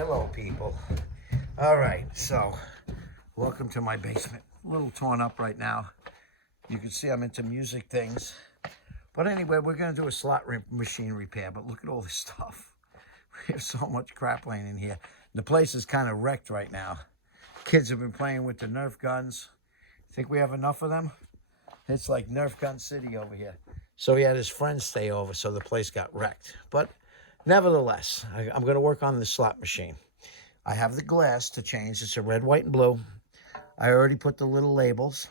hello, people. All right, so welcome to my basement. A little torn up right now. You can see I'm into music things. But anyway, we're going to do a slot machine repair. But look at all this stuff. We have so much crap laying in here. The place is kind of wrecked right now. Kids have been playing with the Nerf guns. Think we have enough of them? It's like Nerf gun city over here. So he had his friends stay over, so the place got wrecked. But nevertheless, I'm going to work on the slot machine. I have the glass to change. It's a red, white, and blue. I already put the little labels.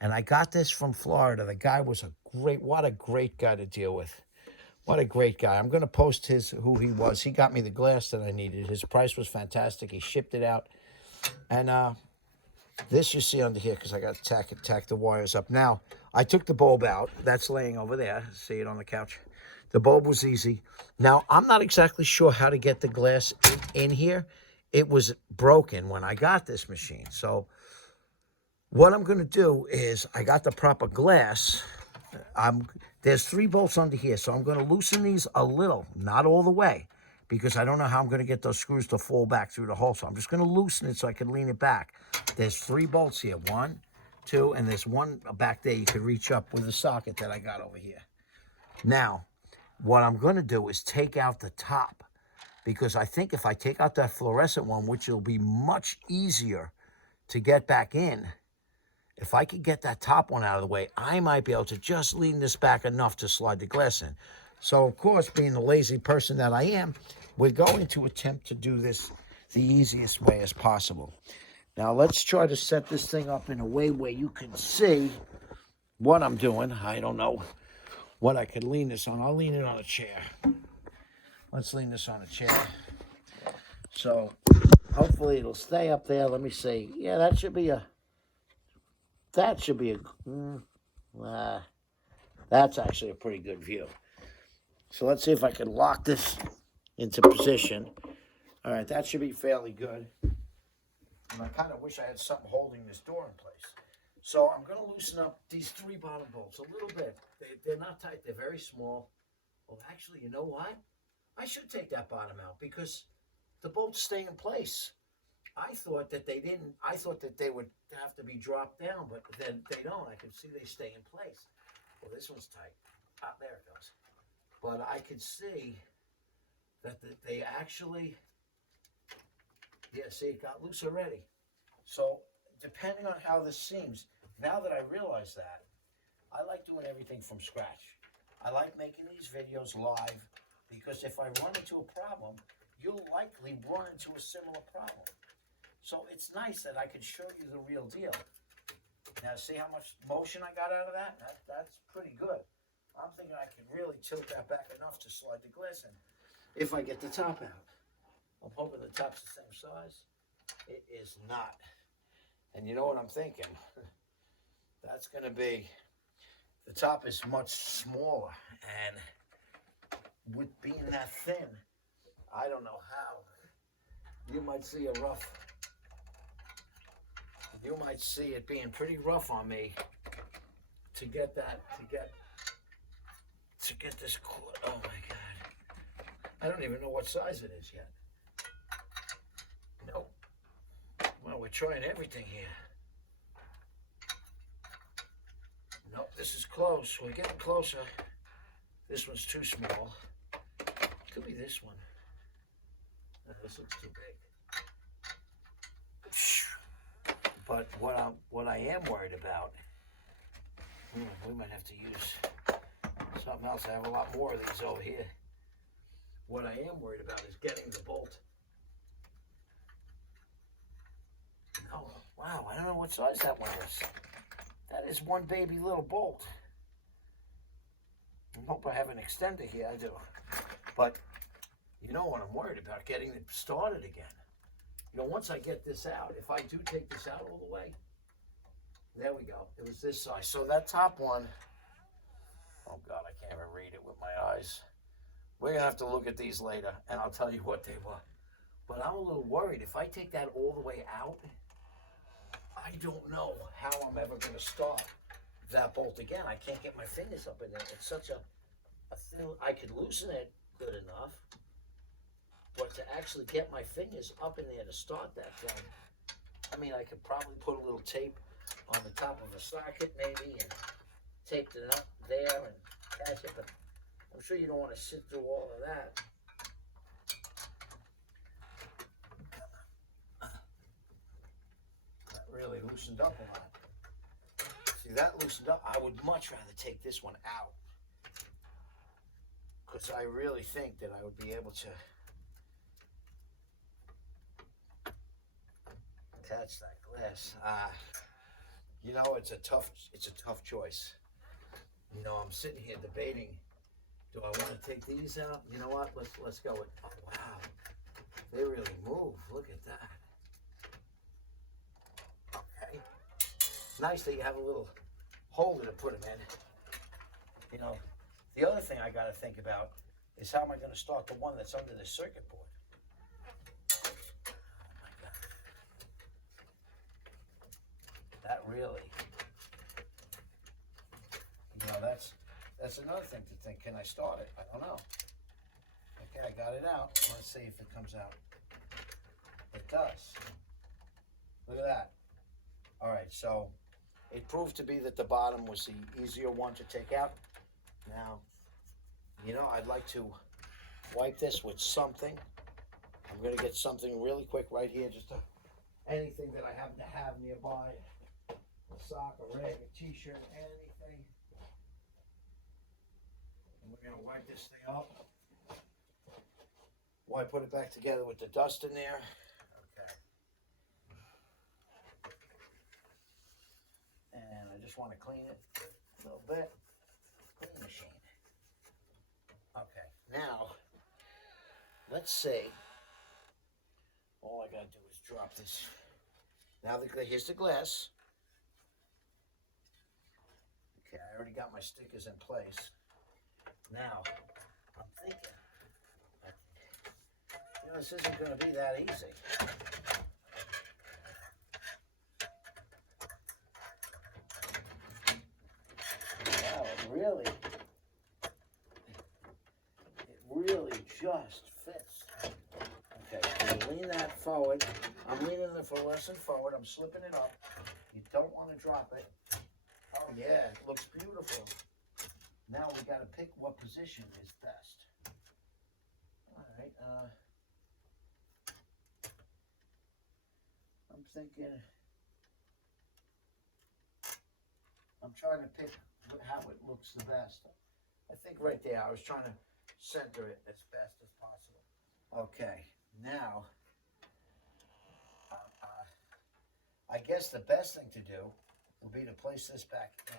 And I got this from Florida. The guy was what a great guy to deal with. What a great guy. I'm going to post who he was. He got me the glass that I needed. His price was fantastic. He shipped it out. And this you see under here, because I got to tack the wires up. Now, I took the bulb out. That's laying over there. See it on the couch. The bulb was easy. Now, I'm not exactly sure how to get the glass in here. It was broken when I got this machine. So what I'm going to do is, I got the proper glass. There's 3 bolts under here, so I'm going to loosen these a little, not all the way, because I don't know how I'm going to get those screws to fall back through the hole. So I'm just going to loosen it so I can lean it back. There's 3 bolts here, 1, 2, and there's one back there you could reach up with a socket that I got over here. Now, what I'm going to do is take out the top, because I think if I take out that fluorescent one, which will be much easier to get back in, if I could get that top one out of the way, I might be able to just lean this back enough to slide the glass in. So, of course, being the lazy person that I am, we're going to attempt to do this the easiest way as possible. Now, let's try to set this thing up in a way where you can see what I'm doing. I don't know what I could lean this on. I'll lean it on a chair. Let's lean this on a chair. So, hopefully it'll stay up there. Let me see. Yeah, that should be a... that's actually a pretty good view. So let's see if I can lock this into position. All right, that should be fairly good. And I kind of wish I had something holding this door in place. So I'm going to loosen up these 3 bottom bolts a little bit. They're not tight. They're very small. Well, actually, you know what? I should take that bottom out because the bolts stay in place. I thought that they didn't. I thought that they would have to be dropped down, but then they don't. I can see they stay in place. Well, this one's tight. Ah, there it goes. But I could see that they actually, yeah, see, it got loose already. So depending on how this seems, now that I realize that, I like doing everything from scratch. I like making these videos live because if I run into a problem, you'll likely run into a similar problem. So it's nice that I could show you the real deal. Now, see how much motion I got out of that? That's pretty good. I'm thinking I can really tilt that back enough to slide the glass in if I get the top out. I'm hoping the top's the same size. It is not. And you know what I'm thinking? That's going to be, the top is much smaller. And with being that thin, I don't know how. You might see you might see it being pretty rough on me to get this cord. Oh my God. I don't even know what size it is yet. Nope. Well, we're trying everything here. Nope, this is close. We're getting closer. This one's too small. Could be this one. No, this looks too big. But what I am worried about, we might have to use something else. I have a lot more of these over here. What I am worried about is getting the bolt. Oh, wow, I don't know what size that one is. That is one baby little bolt. I hope I have an extender here. I do. But you know what I'm worried about, getting it started again. You know, once I get this out, if I do take this out all the way, there we go. It was this size. So that top one, oh God, I can't even read it with my eyes. We're going to have to look at these later, and I'll tell you what they were. But I'm a little worried. If I take that all the way out, I don't know how I'm ever going to start that bolt again. I can't get my fingers up in there. It's such a thin, I could loosen it good enough, But to actually get my fingers up in there to start that thing, I mean, I could probably put a little tape on the top of a socket maybe and tape it up there and catch it, but I'm sure you don't want to sit through all of that. That really loosened up a lot. See, that loosened up. I would much rather take this one out, because I really think that I would be able to catch that glass. You know, it's a tough choice. You know, I'm sitting here debating, do I want to take these out? You know what? Let's go with. Oh wow, they really move. Look at that. Okay, nice that you have a little holder to put them in. You know, the other thing I got to think about is how am I going to start the one that's under the circuit board? That really, you know, that's another thing to think. Can I start it? I don't know. Okay, I got it out. Let's see if it comes out. It does. Look at that. All right, so it proved to be that the bottom was the easier one to take out. Now, you know, I'd like to wipe this with something. I'm going to get something really quick right here, just anything that I happen to have nearby. A sock, a rag, a t-shirt, anything. And we're going to wipe this thing up. Why put it back together with the dust in there? Okay. And I just want to clean it a little bit. Clean machine. Okay, now, let's say, all I got to do is drop this. Now, here's the glass. Okay, I already got my stickers in place. Now, I'm thinking, you know, this isn't going to be that easy. Wow, it really just fits. Okay, so lean that forward. I'm leaning the fluorescent forward. I'm slipping it up. You don't want to drop it. Oh yeah, it looks beautiful. Now we got to pick what position is best. All right. I'm thinking. I'm trying to pick how it looks the best. I think right there. I was trying to center it as best as possible. Okay. Now, I guess the best thing to do will be to place this back in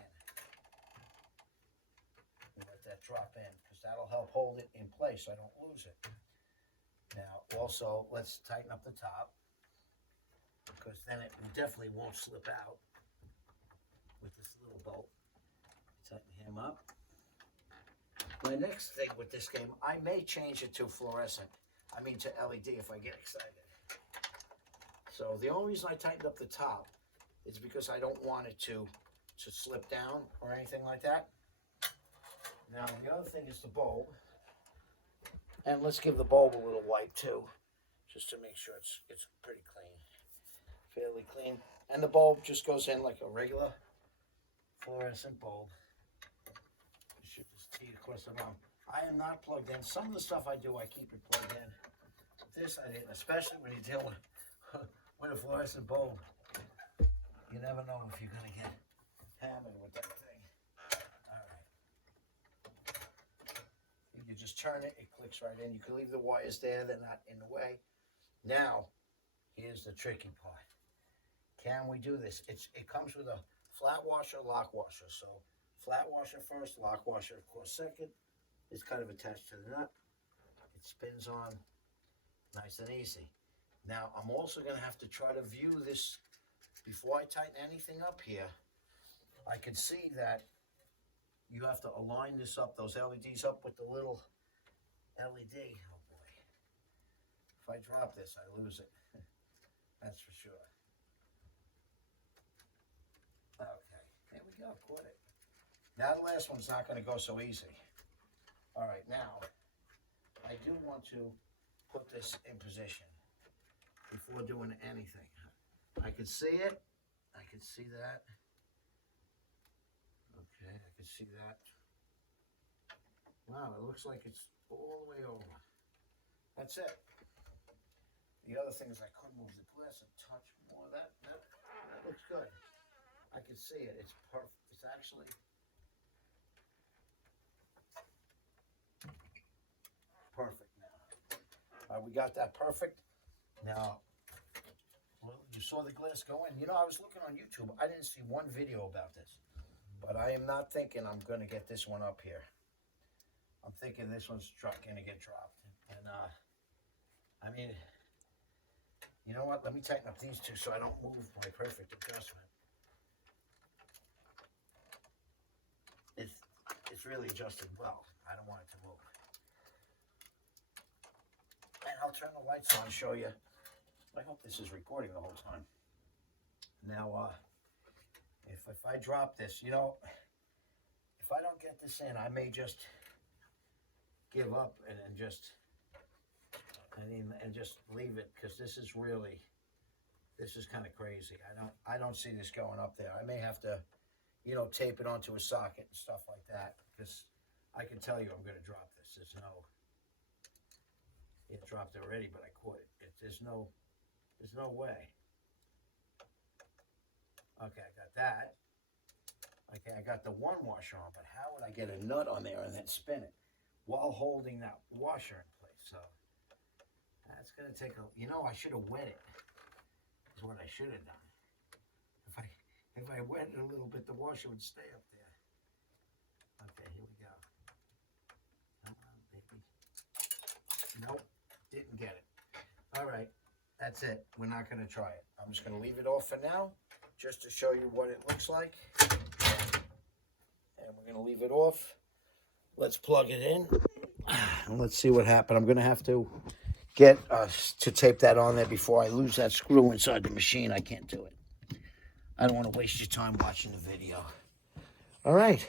and let that drop in, because that'll help hold it in place so I don't lose it. Now, also, let's tighten up the top, because then it definitely won't slip out with this little bolt. Tighten him up. My next thing with this game, I may change it to fluorescent. I mean to LED if I get excited. So the only reason I tightened up the top is because I don't want it to slip down or anything like that. Now the other thing is the bulb. And let's give the bulb a little wipe too, just to make sure it's pretty clean, fairly clean. And the bulb just goes in like a regular fluorescent bulb. You should just see, of course, I am not plugged in. Some of the stuff I do, I keep it plugged in. This I didn't, especially when you're dealing with a fluorescent bulb. You never know if you're going to get hammered with that thing. All right. You just turn it, it clicks right in. You can leave the wires there, they're not in the way. Now, here's the tricky part. Can we do this? It comes with a flat washer, lock washer. So, flat washer first, lock washer, of course, second. It's kind of attached to the nut. It spins on nice and easy. Now, I'm also going to have to try to view this before I tighten anything up here. I can see that you have to align this up, those LEDs up with the little LED. Oh boy. If I drop this, I lose it. That's for sure. Okay, there we go, caught it. Now the last one's not going to go so easy. All right, now, I do want to put this in position before doing anything. I can see it. I can see that. Okay, I can see that. Wow, it looks like it's all the way over. That's it. The other thing is I could move the glass a touch more. That looks good. I can see it. It's perfect. It's actually perfect now. We got that perfect. Now, well, you saw the glass go in. You know, I was looking on YouTube. I didn't see one video about this. But I am not thinking I'm going to get this one up here. I'm thinking this one's going to get dropped. And, I mean, you know what? Let me tighten up these two so I don't move my perfect adjustment. It's really adjusted well. I don't want it to move. And I'll turn the lights on and show you. I hope this is recording the whole time. Now, if I drop this, you know, if I don't get this in, I may just give up and just leave it, because this is kind of crazy. I don't see this going up there. I may have to, you know, tape it onto a socket and stuff like that, because I can tell you I'm going to drop this. It dropped already, but I caught it. There's no way. Okay, I got that. Okay, I got the one washer on, but how would I get a nut on there and then spin it while holding that washer in place? So that's going to take you know, I should have wet it. Is what I should have done. If I wet it a little bit, the washer would stay up there. Okay, here we go. Come on, baby. Nope, didn't get it. All right, that's it. We're not going to try it. I'm just going to leave it off for now, just to show you what it looks like. And we're going to leave it off. Let's plug it in. And let's see what happened. I'm going to have to get to tape that on there before I lose that screw inside the machine. I can't do it. I don't want to waste your time watching the video. All right.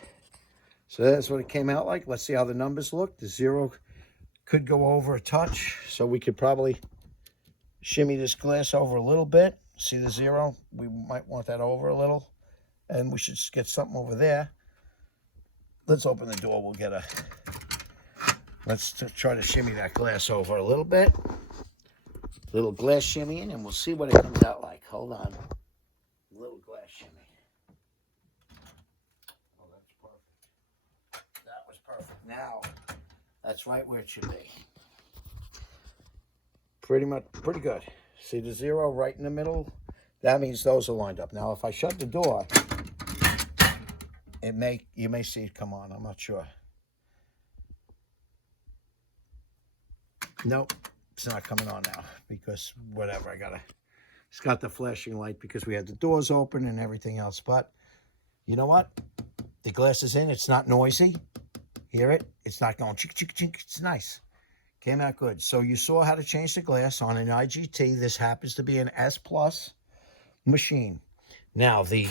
So that's what it came out like. Let's see how the numbers look. The 0 could go over a touch. So we could probably shimmy this glass over a little bit. See the 0? We might want that over a little. And we should just get something over there. Let's open the door. Let's try to shimmy that glass over a little bit. Little glass shimmying, and we'll see what it comes out like. Hold on. Little glass shimmy. Oh, that's perfect. That was perfect. Now, that's right where it should be. Pretty good. See the 0 right in the middle? That means those are lined up. Now, if I shut the door, you may see it come on. I'm not sure. Nope, it's not coming on now because whatever. It's got the flashing light because we had the doors open and everything else. But you know what? The glass is in. It's not noisy. Hear it? It's not going chink, chink, chink. It's nice. Came out good. So you saw how to change the glass on an IGT. This happens to be an S Plus machine. Now, the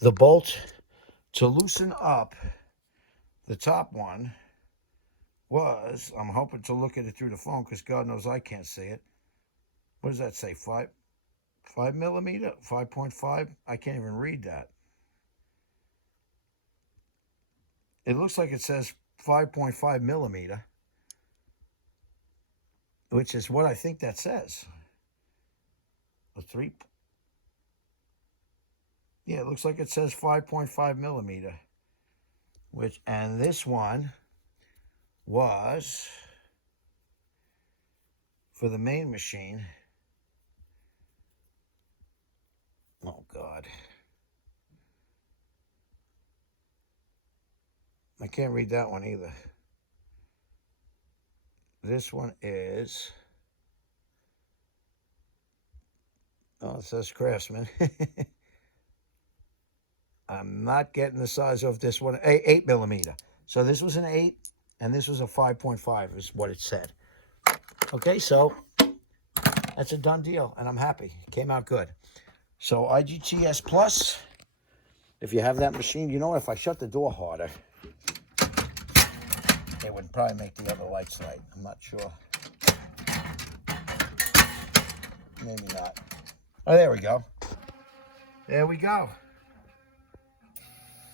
bolt to loosen up the top one was, I'm hoping to look at it through the phone because God knows I can't see it. What does that say? 5 millimeter? 5.5? I can't even read that. It looks like it says 5.5 millimeter, which is what I think that says. A 3. Yeah, it looks like it says 5.5 millimeter. And this one was for the main machine. Oh God, I can't read that one either. This one is, oh, it says Craftsman. I'm not getting the size of this one. 8 millimeter. So this was an 8 and this was a 5.5 is what it said. Okay, so that's a done deal and I'm happy. It came out good. So IGTS Plus, if you have that machine, you know, if I shut the door harder, it would probably make the other lights light. I'm not sure. Maybe not. Oh, there we go. There we go.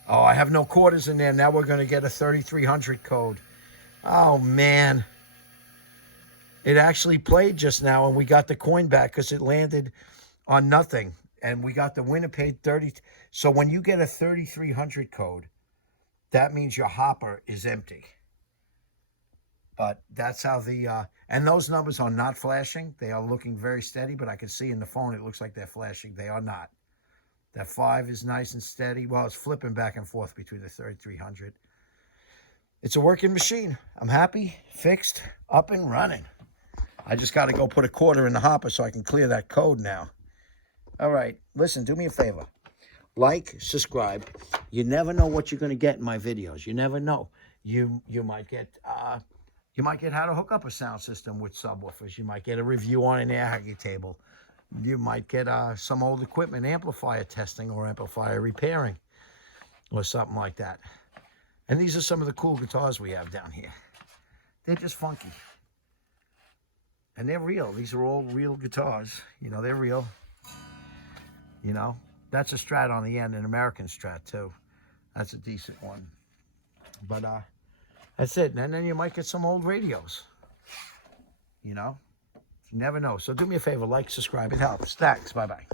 Oh, I have no quarters in there. Now we're going to get a 3300 code. Oh, man. It actually played just now, and we got the coin back because it landed on nothing. And we got the winner paid 30. So when you get a 3300 code, that means your hopper is empty. But that's how the, and those numbers are not flashing. They are looking very steady, but I can see in the phone it looks like they're flashing. They are not. That 5 is nice and steady. Well, it's flipping back and forth between the 3300. It's a working machine. I'm happy, fixed, up and running. I just got to go put a quarter in the hopper so I can clear that code now. All right, listen, do me a favor. Like, subscribe. You never know what you're going to get in my videos. You never know. You might get how to hook up a sound system with subwoofers. You might get a review on an air hockey table. You might get some old equipment, amplifier testing or amplifier repairing or something like that. And these are some of the cool guitars we have down here. They're just funky. And they're real. These are all real guitars. You know, they're real. You know, that's a Strat on the end, an American Strat too. That's a decent one. But that's it. And then you might get some old radios. You know, you never know. So do me a favor, like, subscribe. It helps. Thanks. Bye-bye.